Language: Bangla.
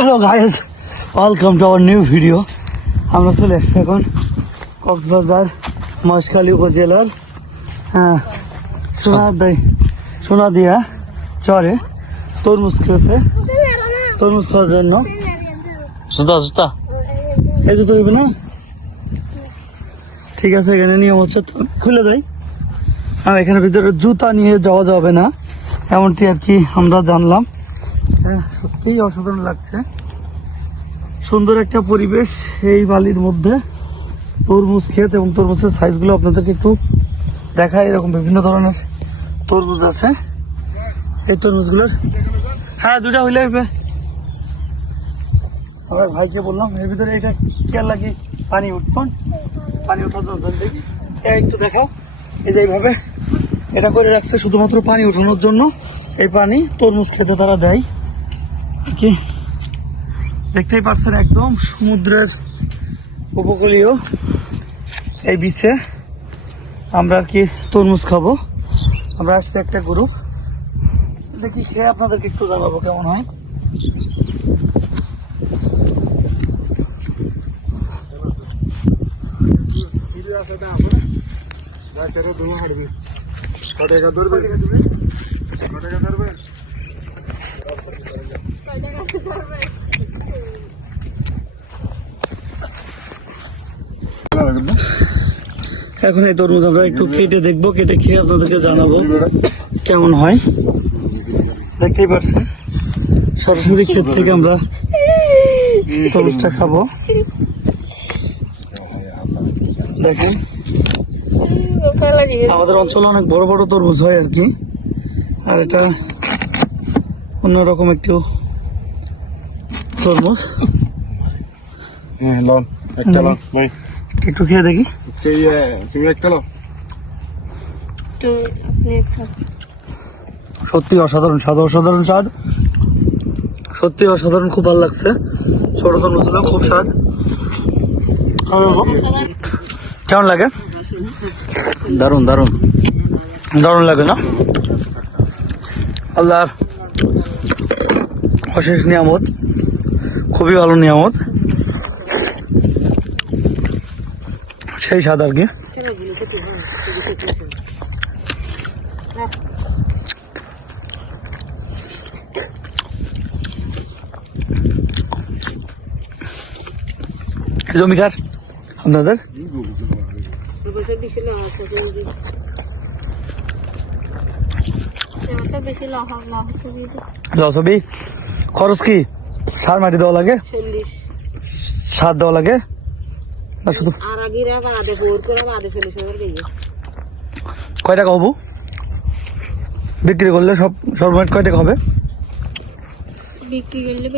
Hello guys, welcome to our new video. আমরা চলে এসেছি এখন কক্সবাজার মহেশখালী উপজেলার সোনাদিয়া চরে তরমুজ খেতে, তরমুজ খাওয়ার জন্য। জুতা এই জুতো হইবে না? ঠিক আছে, এখানে নিয়ম হচ্ছে খুলে দেয়। এখানে ভিতরে জুতা নিয়ে যাওয়া যাবে না, এমনটি আর কি আমরা জানলাম। সত্যিই অসাধারণ লাগছে, সুন্দর একটা পরিবেশ এই বালির মধ্যে। তরমুজ ক্ষেত এবং তরমুজের সাইজগুলো আপনাদেরকে একটু দেখায়। এরকম বিভিন্ন ধরনের তরমুজ আছে। এই তরমুজগুলোর দুটা হইলে হইবে। আমার ভাইকে বললাম এর ভিতরে এটা কেয়ার লাগি পানি উঠতন, পানি উঠার জন্য দেখি একটু দেখাও। এই যে এইভাবে এটা করে রাখছে শুধুমাত্র পানি উঠানোর জন্য। এই পানি তরমুজ খেতে তারা দেয় কি, দেখতেই পাচ্ছেন একদম সমুদ্রের উপকূলীয় এই বিচে আমরা আর কি তরমুজ খাবো। আমরা আসছি একটা গ্রুপ, দেখি খেয়ে আপনাদেরকে একটু জানাবো কেমন হয়। এখন এই তরমুজ আমরা একটু কেটে দেখবো, কেটে খেয়ে আপনাদেরকে জানাবো কেমন হয়। দেখতেই পাচ্ছেন সরাসরি ক্ষেত থেকে আমরা তরমুজটা খাবো। দেখেন আমাদের অঞ্চলে অনেক বড় বড় তরমুজ হয় আর কি, আর এটা অন্যরকম একটু তরমুজ। একটু খেয়ে দেখি। সত্যি অসাধারণ স্বাদ, অসাধারণ স্বাদ, সত্যি অসাধারণ, খুব ভালো লাগছে। ছোট তরমুজ হলেও খুব স্বাদ। কেমন লাগে? দারুণ দারুণ দারুণ লাগে না? আল্লাহর অশেষ নিয়ামত, খুবই ভালো নিয়ামত, সেই স্বাদ আর কি। জমিকার আপনাদের লসবি খরচ কি? সার মাটি দেওয়া লাগে, সার দেওয়া লাগে না শুধু? কয় টাকা হবো বিক্রি করলে? সর্বমোট কয় টাকা হবে বিক্রি করলে?